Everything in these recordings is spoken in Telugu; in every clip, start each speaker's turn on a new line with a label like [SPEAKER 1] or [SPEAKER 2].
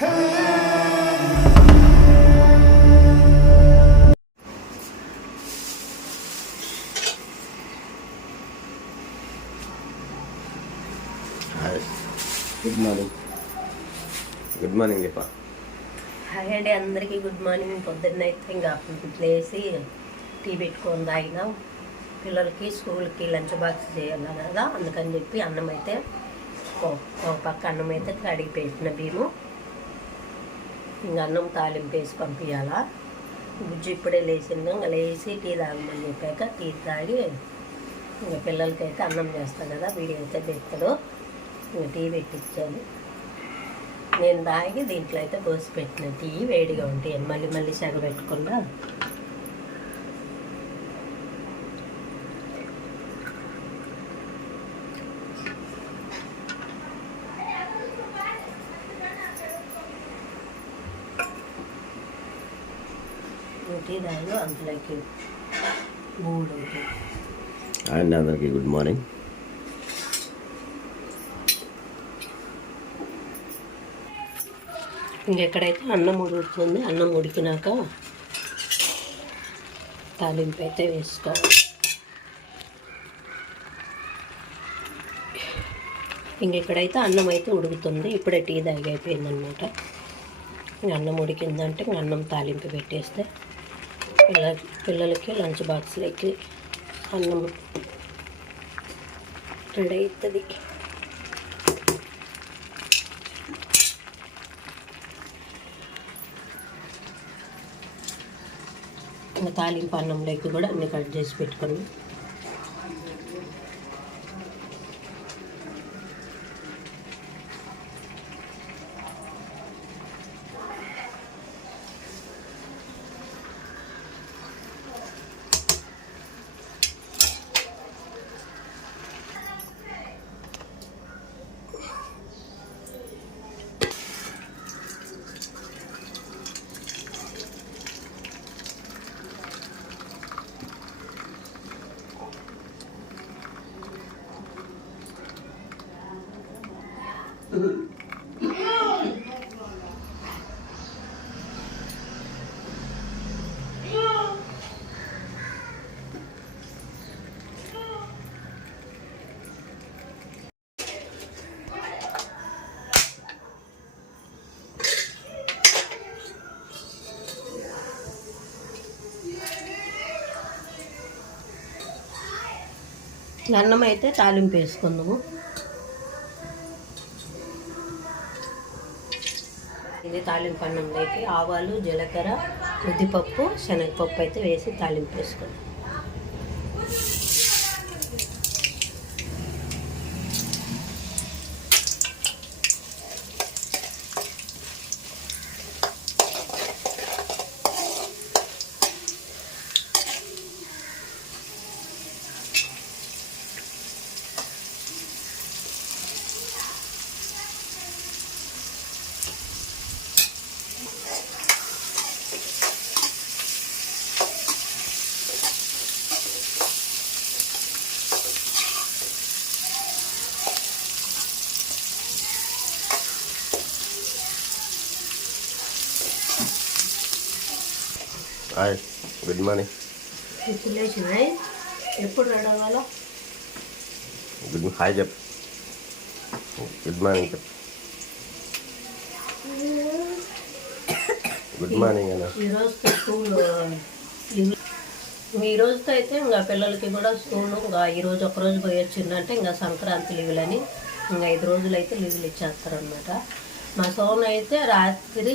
[SPEAKER 1] Hi
[SPEAKER 2] good morning
[SPEAKER 1] good morning చెప్పా
[SPEAKER 3] హాయ్ అండి అందరికీ గుడ్ మార్నింగ్ పొద్దున్న అయితే ఇంకా లేసి టీ పెట్టుకొని తాగినాం. పిల్లలకి స్కూల్కి లంచ్ బాక్స్ చేయాలి కదా అందుకని చెప్పి అన్నం అయితే ఒక పక్క అన్నం అయితే కడిగి పెట్టిన భీము. ఇంకా అన్నం తాలింపు వేసి పంపించాలా బుజ్జి ఇప్పుడే లేచిందా. ఇంకా లేచి టీ తాగమని చెప్పాక టీ తాగి ఇంకా పిల్లలకి అయితే అన్నం చేస్తాను కదా వీడి అయితే పెడతాడు ఇంకా టీ పెట్టించాను నేను తాగి దీంట్లో అయితే పోసి పెట్టిన టీ వేడిగా ఉంటాయి. మళ్ళీ మళ్ళీ సెగ పెట్టకుండా టీ తాగు అందులోకి మూడు ఉంటాయి.
[SPEAKER 1] అండ్ అందరికీ గుడ్ మార్నింగ్.
[SPEAKER 3] ఇంకెక్కడైతే అన్నం ఉడుకుతుంది అన్నం ఉడికినాక తాలింపు అయితే వేసుకోవాలి. ఇంకెక్కడైతే అన్నం అయితే ఉడుకుతుంది ఇప్పుడే టీ ఇంక అన్నం ఉడికిందంటే ఇంక అన్నం తాలింపు పెట్టేస్తే పిల్ల పిల్లలకి లంచ్ బాక్స్లోకి అన్నం రెడీ అవుతుంది ఇంకా తాలింపు అన్నంలోకి కూడా అన్ని కట్ చేసి పెట్టుకుని అన్నం అయితే తాలింపు వేసుకుందాము. ఇది తాలింపు అన్నంలోకి ఆవాలు జీలకర్ర ఉద్దిపప్పు శనగపప్పు అయితే వేసి తాలింపు వేసుకుందాం.
[SPEAKER 1] Hi good morning.
[SPEAKER 3] ఇప్పుడు లేచినాయి ఎప్పుడు నడవాలో
[SPEAKER 1] గుడ్ హాయ్ చెప్ గుడ్ మార్నింగ్ చెప్ గుడ్ మార్నింగ్ అన్న.
[SPEAKER 3] ఈరోజు స్కూల్ ఈ రోజుతో అయితే ఇంకా పిల్లలకి కూడా స్కూల్ ఇంకా ఈ రోజు ఒక రోజు పోయి వచ్చిందంటే ఇంకా సంక్రాంతి లీవులని ఇంకా ఐదు రోజులు అయితే లీవులు ఇచ్చేస్తారనమాట మా సోన్ అయితే రాత్రి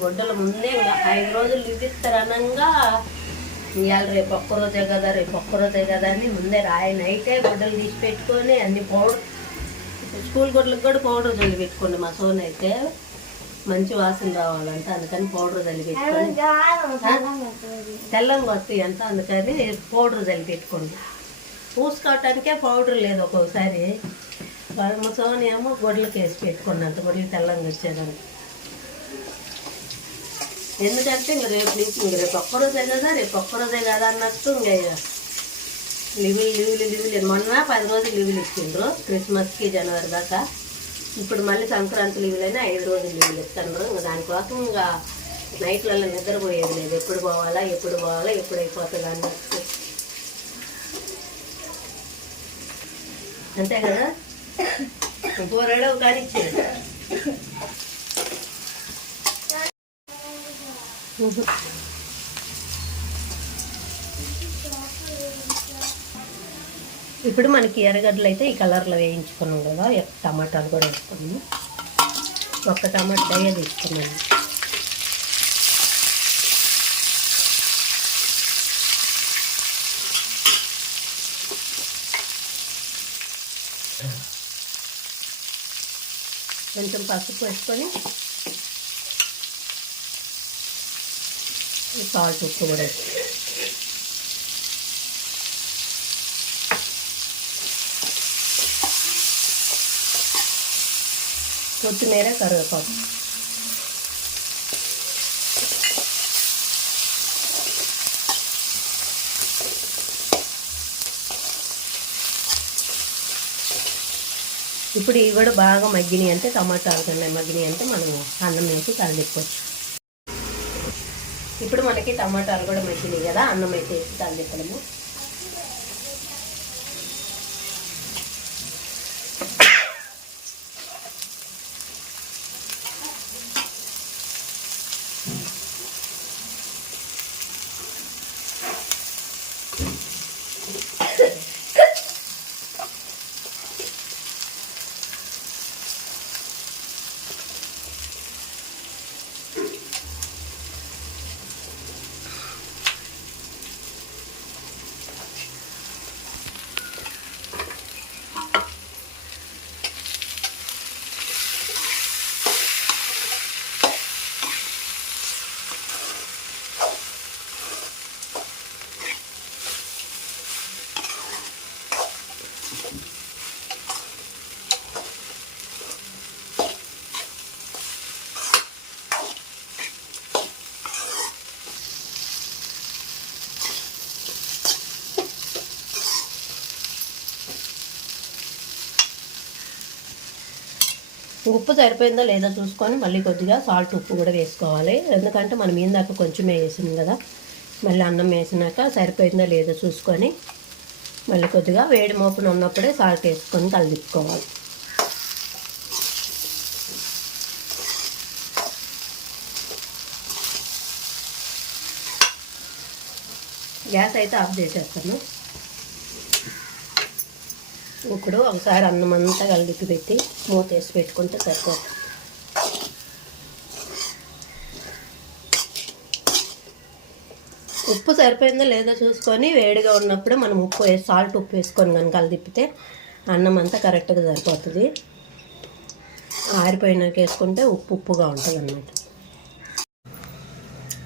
[SPEAKER 3] గుడ్డల ముందే ఇంకా ఐదు రోజులు లీవ్ ఇస్తారనంగా ఇవాళ రేపు ఒక్క రోజే కదా రేపు ఒక్క రోజే కదా అని ముందే రాయి నైటే గుడ్డలు తీసి పెట్టుకొని అన్ని పౌడర్ స్కూల్ గుడ్లకు కూడా పౌడర్ చల్లి పెట్టుకోండి మా సోన్ అయితే. మంచి వాసన రావాలంటే అందుకని పౌడర్ చల్లి పెట్టుకొని. తెల్లంగా వస్తాయి. అంట అందుకని పౌడర్ చల్లి పెట్టుకోండి. పూసుకోవటానికే పౌడర్ లేదు ఒక్కొక్కసారి ముసోని ఏమో గొడ్లకి వేసి పెట్టుకోండి అంత గొడ్లు తెల్లంగా వచ్చేదాన్ని ఎందుకంటే ఇంక రేపు నుంచి ఇంక రేపు ఒక్కరోజే కదా రేపు ఒక్కరోజే కదా అన్నట్టు ఇంక లివులు లివులు లివులు. మొన్న పది రోజులు లివులు ఇచ్చిండ్రు క్రిస్మస్కి జనవరి దాకా. ఇప్పుడు మళ్ళీ సంక్రాంతి లీవులైనా ఐదు రోజులు లీవులు ఇస్తున్నారు ఇంకా దానికోసం ఇంకా నైట్లలో నిద్రపోయేది లేదు. ఎప్పుడు పోవాలా ఎప్పుడు పోవాలా ఎప్పుడు అయిపోతుందా అన్నట్టు. అంతే కదా? పోరాడో కానీ ఇప్పుడు మనకి ఎర్రగడ్డలు అయితే ఈ కలర్లో వేయించుకున్నాం కదా టమాటాలు కూడా వేసుకున్నాము ఒక్క టమాటాయే తీసుకున్నాను. కొంచెం పసుపు వేసుకొని సాల్ట్ ఉప్పు కూడా కొత్తిమీర కరివేపాకు ఇప్పుడు ఇవి కూడా బాగా మగ్గినాయి అంటే టమాటాలు కన్నా మగ్గినాయి అంటే మనం అన్నం వేసి కలిదిప్పవచ్చు ఇప్పుడు మనకి టమాటాలు కూడా మగ్గినాయి కదా? అన్నం అయితే వేసి కలిదిప్పడము ఉప్పు సరిపోయిందో లేదో చూసుకొని మళ్ళీ కొద్దిగా సాల్ట్ ఉప్పు కూడా వేసుకోవాలి. ఎందుకంటే మనం ఇందాక కొంచెమే వేసింది కదా మళ్ళీ అన్నం వేసినాక సరిపోయిందో లేదో చూసుకొని మళ్ళీ కొద్దిగా వేడి మోపున ఉన్నప్పుడే సాల్ట్ వేసుకొని కలిదిప్పుకోవాలి గ్యాస్ అయితే ఆఫ్ చేసేస్తాను. ఇప్పుడు ఒకసారి అన్నం అంతా కలిపి పెట్టి మూత వేసి పెట్టుకుంటే సరిపోతుంది. ఉప్పు సరిపోయిందో లేదో చూసుకొని వేడిగా ఉన్నప్పుడు మనం ఉప్పు వేసి సాల్ట్ ఉప్పు వేసుకొని కనుక కలిపితే అన్నం అంతా కరెక్ట్గా సరిపోతుంది. ఆరిపోయినాక వేసుకుంటే ఉప్పు ఉప్పుగా ఉంటుంది అన్నమాట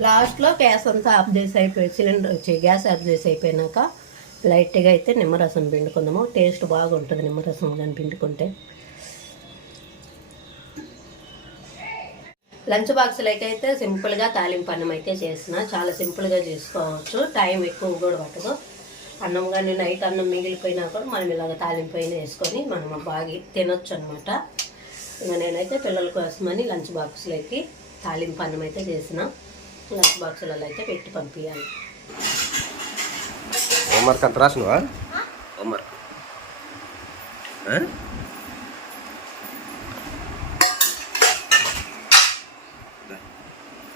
[SPEAKER 3] లాస్ట్లో గ్యాస్ అంతా ఆఫ్ చేసి అయిపోయి సిలిండర్ వచ్చి గ్యాస్ ఆఫ్ చేసి అయిపోయినాక లైట్గా అయితే నిమ్మరసం పిండుకుందాము. టేస్ట్ బాగుంటుంది నిమ్మరసం కానీ పిండుకుంటే. లంచ్ బాక్సులకి అయితే సింపుల్గా తాలింపు అన్నం అయితే చేసిన చాలా సింపుల్గా చేసుకోవచ్చు. టైం ఎక్కువ కూడా పట్టదు. అన్నం కానీ నైట్ అన్నం మిగిలిపోయినా కూడా మనం ఇలాగ తాలింపు అయినా వేసుకొని మనం బాగా తినొచ్చు అనమాట ఇంకా నేనైతే పిల్లల కోసమని లంచ్ బాక్స్లోకి తాలింపు అన్నం అయితే చేసిన లంచ్ బాక్సులలో అయితే పెట్టి పంపించాలి
[SPEAKER 1] Omar kan teras no, ha? Hah? Omar. Hah?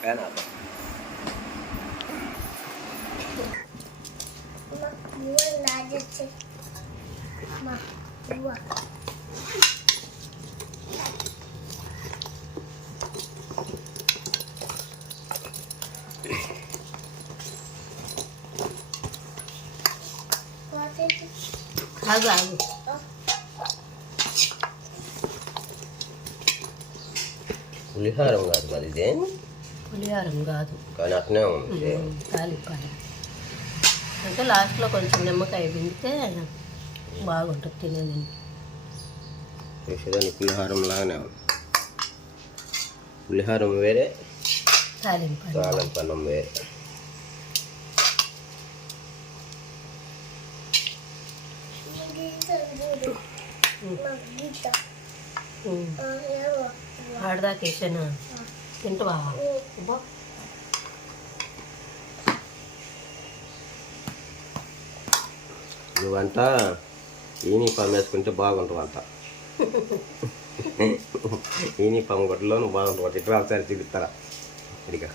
[SPEAKER 1] Kan apa? Mak, gue lagi cek. Mak, gue.
[SPEAKER 3] ఆగు ఆగు.
[SPEAKER 1] పులిహారం కాదు మరి ఇదే?
[SPEAKER 3] పులిహారం కాదు.
[SPEAKER 1] కానీ అట్నే ఉంది.
[SPEAKER 3] తాలింపాలి అంటే లాస్ట్లో కొంచెం నిమ్మకాయ పిండితే బాగుంటుంది తినేదానికి
[SPEAKER 1] చూసేదాన్ని పులిహారం లాగానే ఉంది. పులిహారం వేరే
[SPEAKER 3] తాలింపాలి
[SPEAKER 1] తాళం పన్నం వేరే.
[SPEAKER 3] ఆడదాకా వేసాను తింటావా? అబ్బా.
[SPEAKER 1] నువ్వంట యూనిఫామ్ వేసుకుంటే బాగుంటుంది అంట. యూనిఫామ్ గొడ్డలో నువ్వు బాగుంటుంది. ఇట్లా ఒకసారి చూపిస్తారా? ఇదిగా.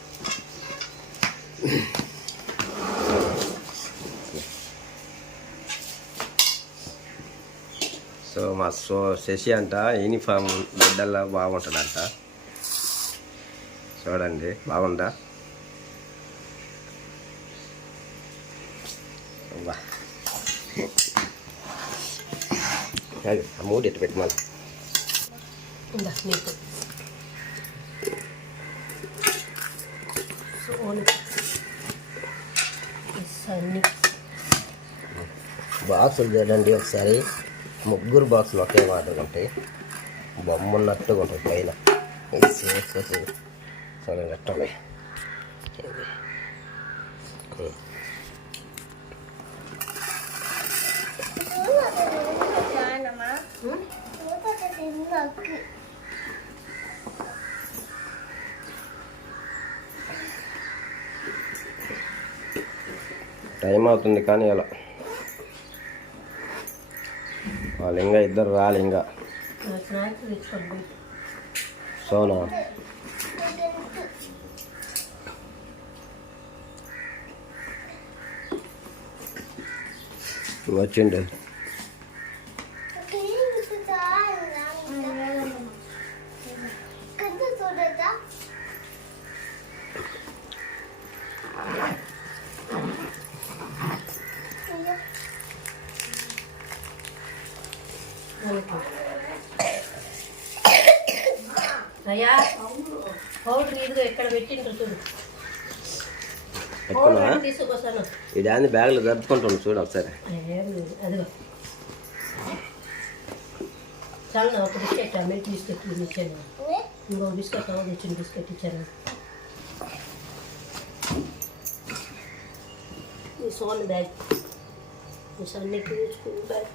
[SPEAKER 1] మా సో శశి అంట యూనిఫామ్ గొడ్డల్లో బాగుంటుందంట. చూడండి బాగుందా? అబ్బా. అది ఆ మూడు ఎట్టు పెట్టి మళ్ళీ. బాక్సులు చూడండి ఒకసారి. ముగ్గురు బాక్సులు ఒకే మాటగా ఉంటాయి బొమ్మ ఉన్నట్టుగా ఉంటుంది పైన. సరే వేసేసి టైం అవుతుంది కానీ అలా. వాళ్ళు ఇంకా ఇద్దరు రాలి ఇంకా సోనా? వచ్చిండు
[SPEAKER 3] అయ్యా. పౌడర్ ఇదిగో ఇక్కడ పెట్టిండ్రు చూడు. తీసుకొస్తాను.
[SPEAKER 1] ఈ దాన్ని బ్యాగ్లో జరుపుకుంటాను చూడు ఒకసారి.
[SPEAKER 3] అదిగో. చాలా ఒక బిస్కెట్ మిల్క్ బిస్కెట్ ఇచ్చాను. ఇంకో బిస్కెట్ కావాలి ఇచ్చిన బిస్కెట్ ఇచ్చాను. ఈ సోన్ బ్యాగ్. ఈ సన్నికి స్కూల్ బ్యాగ్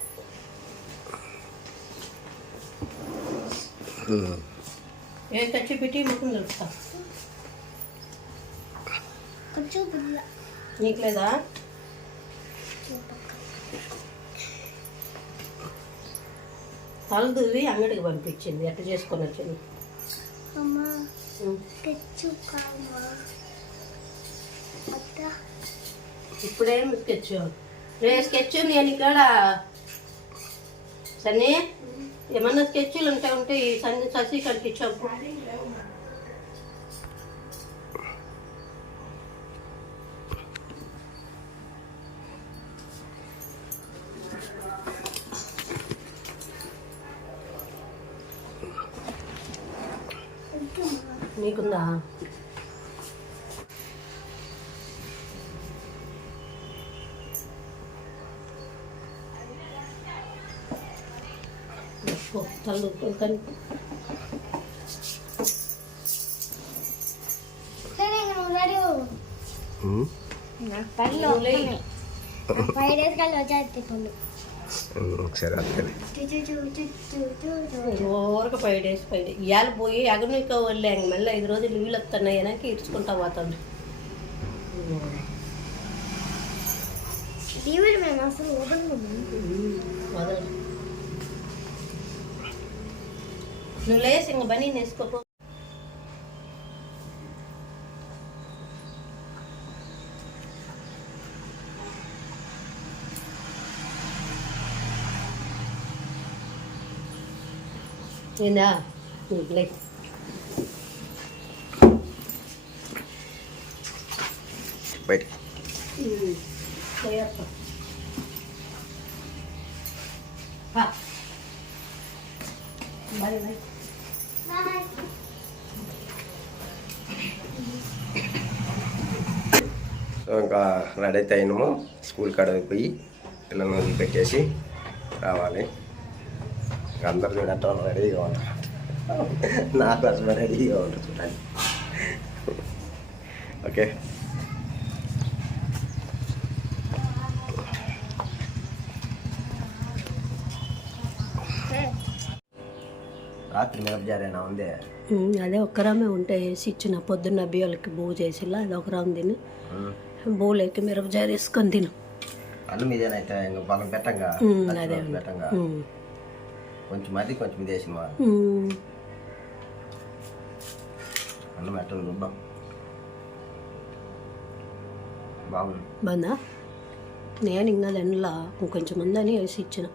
[SPEAKER 3] ఏ తెచ్చి పెట్టి ముఖం కలుపుతా. నీకు లేదా? తలదువి అంగడికి పంపించింది. ఎట్ట చేసుకొని వచ్చింది? ఇప్పుడేం స్కెచ్. రే స్కెచ్ నేను ఇక్కడ. సన్నీ? ఏమన్నా స్కెచ్లు ఉంటాయి ఉంటే ఈ సన్ని శశి ఇచ్చాము నీకుందా ఓ, తల్లు కానీ
[SPEAKER 2] సరే నువ్వు రెడీ
[SPEAKER 1] ఉం?
[SPEAKER 2] పళ్ళు
[SPEAKER 3] నువ్వు లే.
[SPEAKER 2] ఫైవ్ డేస్ కల్లా వచ్చేది పళ్ళు
[SPEAKER 1] ఉం, ఒకసారి
[SPEAKER 3] ఊరక ఫైవ్ డేస్ ఫైవ్ డేస్ ఇవాళ పోయి అగనిక వెళ్ళాం మళ్ళీ ఐదు రోజులు నీళ్ళు వస్తున్నాయి వెనక ఇడ్చుకుంటా పోతాను
[SPEAKER 2] దీవుడు మేము అసలు వదలము.
[SPEAKER 3] వదలు నువ్వు లేసి ఇంక బనీ నేసుకోపో ఏందా లే
[SPEAKER 1] బయటికి
[SPEAKER 3] పోయేస్తా పా.
[SPEAKER 1] ఇంకా రెడీ అయితే అయినాము. స్కూల్ కాడ పోయి పిల్లల్ని వదిలిపెట్టేసి రావాలి. అందరు చూడటం రెడీగా ఉంటారు నా కోసం రెడీగా ఉంటారు చూడండి. ఓకే. రాత్రి మిరపజారేనా ఉంది?
[SPEAKER 3] అదే ఒక్కరామే ఉంటే వేసి ఇచ్చిన పొద్దున్న బియ్యాలకి బూ చేసిలా అది ఒక రామ్
[SPEAKER 1] ఉమ్.
[SPEAKER 3] బూలేకి మిరపజారు వేసుకొని తిను.
[SPEAKER 1] అన్నం ఇదేనైతే ఇంక మనం పెట్టంగా?
[SPEAKER 3] అదే
[SPEAKER 1] పెట్టంగా? కొంచెం అది కొంచెం ఇది వేసిన. అన్నం పెట్టండి చూద్దాం. బాగుంది.
[SPEAKER 3] బాగుందా? నేను ఇంకా దానిలో ఇంకొంచెం ఉందని వేసి ఇచ్చిన.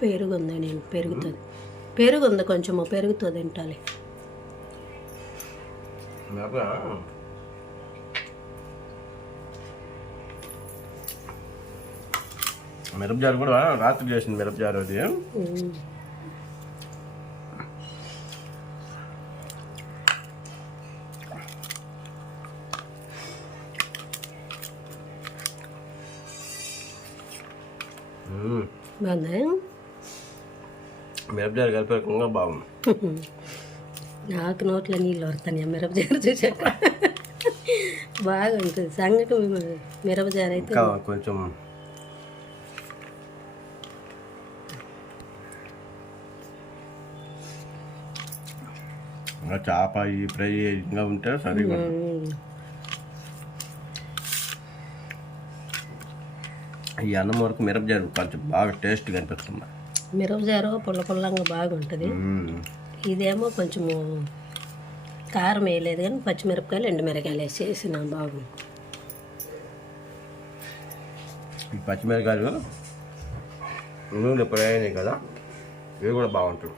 [SPEAKER 3] పెరుగు ఉందా నేను? పెరుగుతుంది. పెరుగు ఉంది కొంచెము? పెరుగుతో తింటాలి
[SPEAKER 1] మిరపజారు కూడా రాత్రి చేసింది మిరపజారు అది
[SPEAKER 3] ఉమ్.
[SPEAKER 1] ఉమ్.
[SPEAKER 3] బాగుందా
[SPEAKER 1] మిరపజారు కలిపేకంగా బాగుంది
[SPEAKER 3] నాకు నోట్లో నీళ్ళు వస్తాయి మిరపజారు చూసాక బాగుంటుంది సంగటి మిరపజారు అయితే
[SPEAKER 1] ఇంకా కొంచెం చేప ఈ ఫ్రై ఇంకా ఉంటే సరిగా. ఈ అన్నం వరకు మిరపజారు కొంచెం బాగా టేస్ట్గా అనిపిస్తుంది
[SPEAKER 3] మిరపజారు పుల్ల పుల్లంగా బాగుంటుంది. ఇదేమో కొంచెము కారం వేయలేదు కానీ పచ్చిమిరపకాయలు ఎండుమిరకాయలు వేసి వేసిన బాగుంది
[SPEAKER 1] ఈ పచ్చిమిరకాయలు నూనె అయినాయి కదా ఇవి కూడా బాగుంటుంది